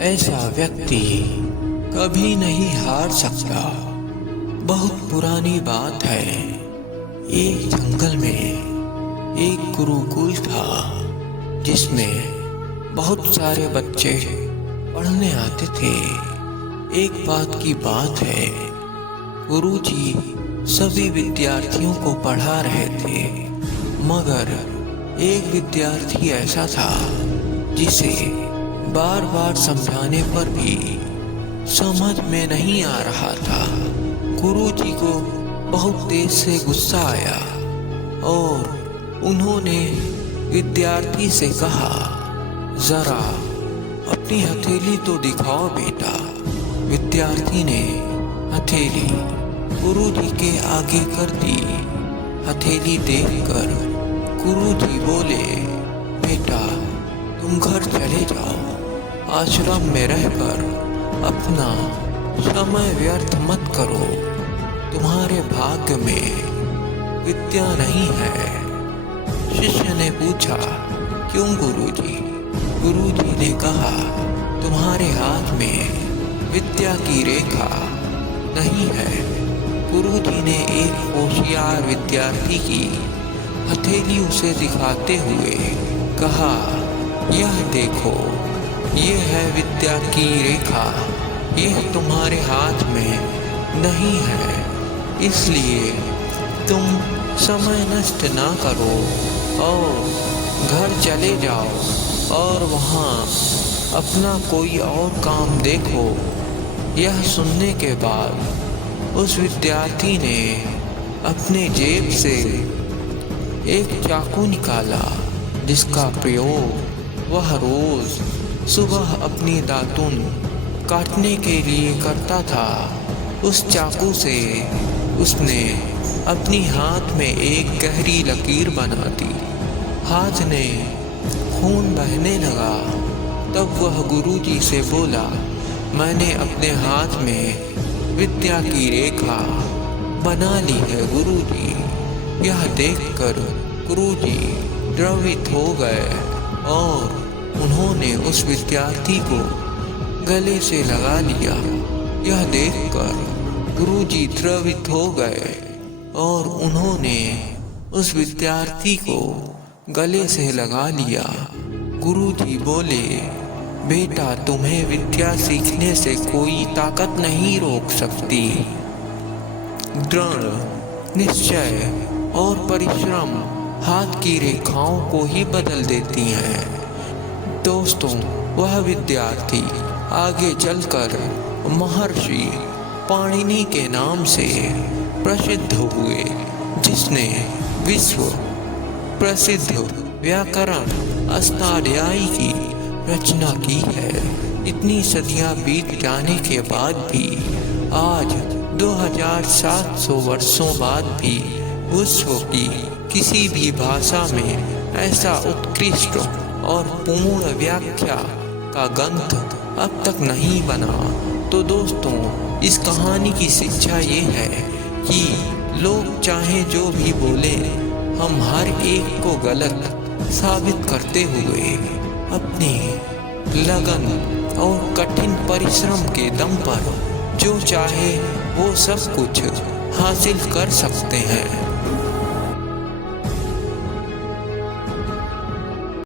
ऐसा व्यक्ति कभी नहीं हार सकता। बहुत पुरानी बात है। एक जंगल में एक गुरुकुल था जिसमें बहुत सारे बच्चे पढ़ने आते थे। एक बात की बात है, गुरुजी सभी विद्यार्थियों को पढ़ा रहे थे, मगर एक विद्यार्थी ऐसा था जिसे बार बार समझाने पर भी समझ में नहीं आ रहा था। गुरुजी को बहुत तेज से गुस्सा आया और उन्होंने विद्यार्थी से कहा, जरा अपनी हथेली तो दिखाओ बेटा। विद्यार्थी ने हथेली गुरुजी के आगे कर दी। हथेली देखकर गुरुजी बोले, बेटा तुम घर चले जाओ। आश्रम में रहकर अपना समय व्यर्थ मत करो। तुम्हारे भाग्य में विद्या नहीं है। शिष्य ने पूछा, क्यों गुरुजी? गुरुजी ने कहा, तुम्हारे हाथ में विद्या की रेखा नहीं है। गुरुजी ने एक होशियार विद्यार्थी की हथेली उसे दिखाते हुए कहा, यह देखो, यह है विद्या की रेखा। यह तुम्हारे हाथ में नहीं है, इसलिए तुम समय नष्ट ना करो और घर चले जाओ और वहाँ अपना कोई और काम देखो। यह सुनने के बाद उस विद्यार्थी ने अपने जेब से एक चाकू निकाला, जिसका प्रयोग वह रोज सुबह अपनी दातुन काटने के लिए करता था। उस चाकू से उसने अपनी हाथ में एक गहरी लकीर बना दी। हाथ ने खून बहने लगा। तब वह गुरुजी से बोला, मैंने अपने हाथ में विद्या की रेखा बना ली है गुरुजी। यह देखकर गुरुजी द्रवित हो गए और उन्होंने उस विद्यार्थी को गले से लगा लिया। यह देखकर गुरुजी द्रवित हो गए और उन्होंने उस विद्यार्थी को गले से लगा लिया। गुरुजी बोले, बेटा तुम्हें विद्या सीखने से कोई ताकत नहीं रोक सकती। दृढ़ निश्चय और परिश्रम हाथ की रेखाओं को ही बदल देती हैं। दोस्तों, वह विद्यार्थी आगे चलकर महर्षि पाणिनि के नाम से प्रसिद्ध हुए, जिसने विश्व प्रसिद्ध व्याकरण अष्टाध्यायी की रचना की है। इतनी सदियां बीत जाने के बाद भी आज 2700 वर्षों बाद भी विश्व की किसी भी भाषा में ऐसा उत्कृष्ट और पूर्ण व्याख्या का ग्रंथ अब तक नहीं बना। तो दोस्तों, इस कहानी की शिक्षा ये है कि लोग चाहे जो भी बोले, हम हर एक को गलत साबित करते हुए अपनी लगन और कठिन परिश्रम के दम पर जो चाहे वो सब कुछ हासिल कर सकते हैं।